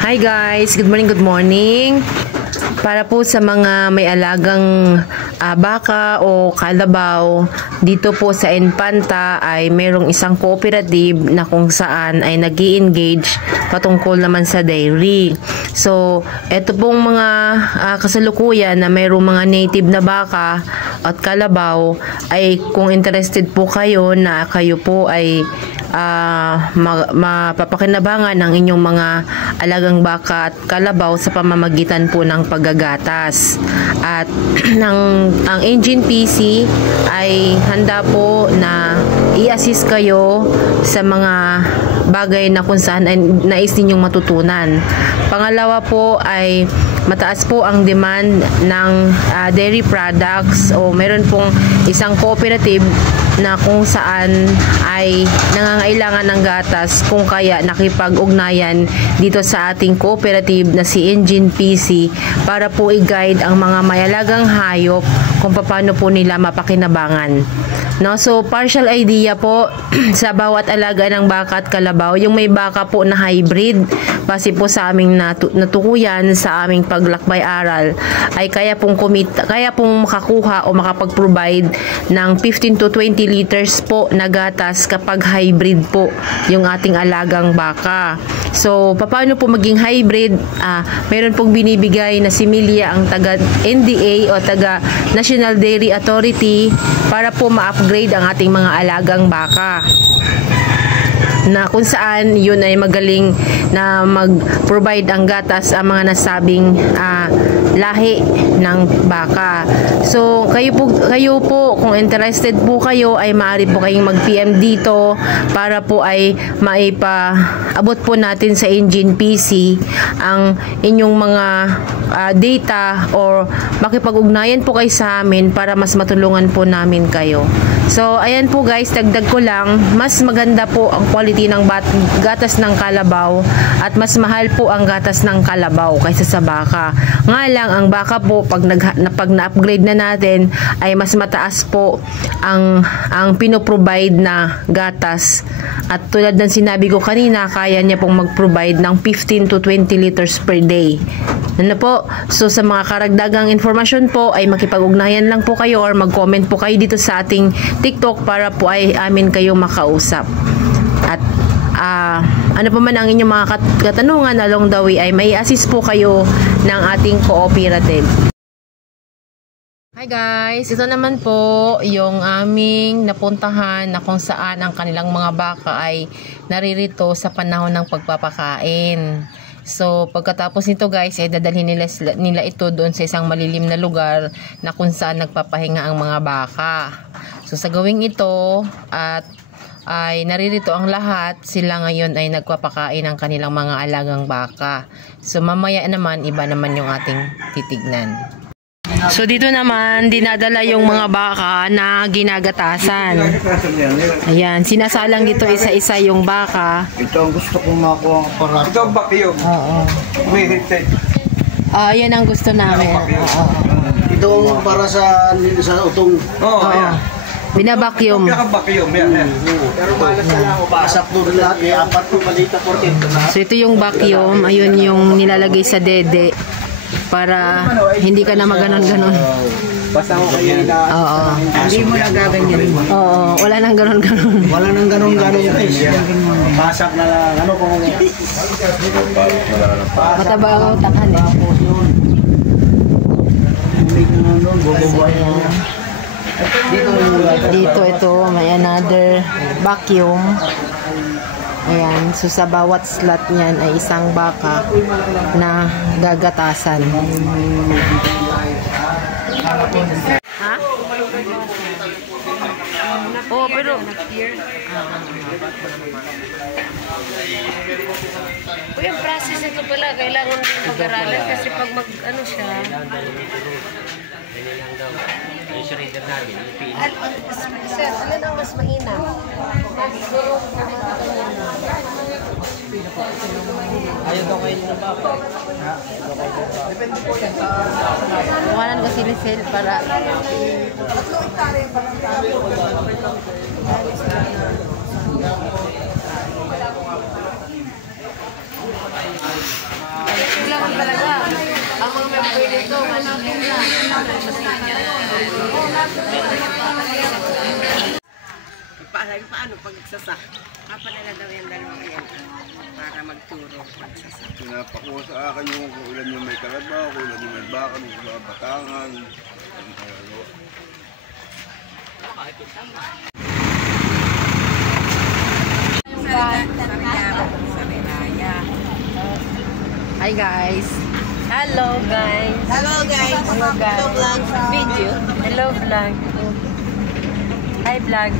Hi guys, good morning, good morning. Para po sa mga may alagang baka o kalabaw, dito po sa Infanta ay mayroong isang cooperative na kung saan ay nag-i-engage patungkol naman sa dairy. So, eto pong mga kasalukuyan na mayroong mga native na baka at kalabaw ay kung interested po kayo na kayo po ay mapapakinabangan ng inyong mga alagang baka at kalabaw sa pamamagitan po ng paggagatas. At ang Engine PC ay handa po na i-assist kayo sa mga bagay na kung saan ay nais ninyong matutunan. Pangalawa po ay mataas po ang demand ng dairy products o meron pong isang cooperative na kung saan ay nangangailangan ng gatas, kung kaya nakipag-ugnayan dito sa ating cooperative na si Engine PC para po i-guide ang mga mayalagang hayop kung paano po nila mapakinabangan. No, so partial idea po sa bawat alaga ng baka at kalabaw. Yung may baka po na hybrid, base po sa aming natukuyan sa aming paglakbay aral, ay kaya pong makakuha o makapag-provide ng 15 to 20 liters po na gatas kapag hybrid po yung ating alagang baka. So, paano po maging hybrid? Meron pong binibigay na similya ang taga NDA o taga National Dairy Authority para po ma-upgrade ang ating mga alagang baka, na kung saan yun ay magaling na mag-provide ang gatas ang mga nasabing lahi ng baka. So kayo po kung interested po kayo ay maaari po kayong mag-PM dito para po ay maipaabot po natin sa Engine PC ang inyong mga data or makipag-ugnayan po kayo sa amin para mas matulungan po namin kayo. So, ayan po guys, dagdag ko lang, mas maganda po ang quality ng gatas ng kalabaw at mas mahal po ang gatas ng kalabaw kaysa sa baka. Nga lang, ang baka po, pag na-upgrade na natin, ay mas mataas po ang pinoprovide na gatas. At tulad ng sinabi ko kanina, kaya niya pong mag-provide ng 15 to 20 liters per day. Ano po? So, sa mga karagdagang informasyon po, ay makipag-ugnayan lang po kayo or mag-comment po kayo dito sa ating TikTok para po ay amin kayo makausap. At ano pa man ang inyong mga katanungan along the way ay may assist po kayo ng ating cooperative. Hi guys, ito naman po yung aming napuntahan na kung saan ang kanilang mga baka ay naririto sa panahon ng pagpapakain. So, pagkatapos nito guys, ay dadalhin nila ito doon sa isang malilim na lugar na kung saan nagpapahinga ang mga baka. So, sa gawing ito at ay naririto ang lahat, sila ngayon ay nagpapakain ng kanilang mga alagang baka. So, mamaya naman, iba naman yung ating titignan. So dito naman dinadala yung mga baka na ginagatasan. Ayan, sinasalang dito isa-isa yung baka. Ito ang gusto kong makuha ang para. Ito ang bakyo. Oo. Yan ang gusto namin. Ito ang para sa utong. Oo, ayan. Binabakyum. Pero malas na lang. Pasak doon lahat. May apat po malita 14. So ito yung vacuum. Ayun yung nilalagay sa dede para hindi ka na maganon-ganon. Basta ko kayo na. Oo. Hindi mo na gaganyan. Oo, wala nang ganon-ganon. Wala nang ganon-ganon guys. Pasak na lang. Ano kung Mataba ang utakan eh. Dito ito, may another vacuum. Ayan, so sa bawat slot niyan ay isang baka na gagatasan. Ha? Oh, pero yung process ito pala kailangan pag-aralan kasi pag ano siya. Alin ang mas mahina? Ayaw daw kayo ng baka. Depende po yan sa... Iwanan ko silisel para... Paano pag nagsasa? Papadala daw yung dalawang yan para magturo magsasa. Pinapakuha sa akin yung ulan yung may kalabaw, ulan yung may baka, may mga batangan. Hi guys. Hello guys. Hello guys! Hello guys. Hello vlog video. Hello vlog. Hi vlog.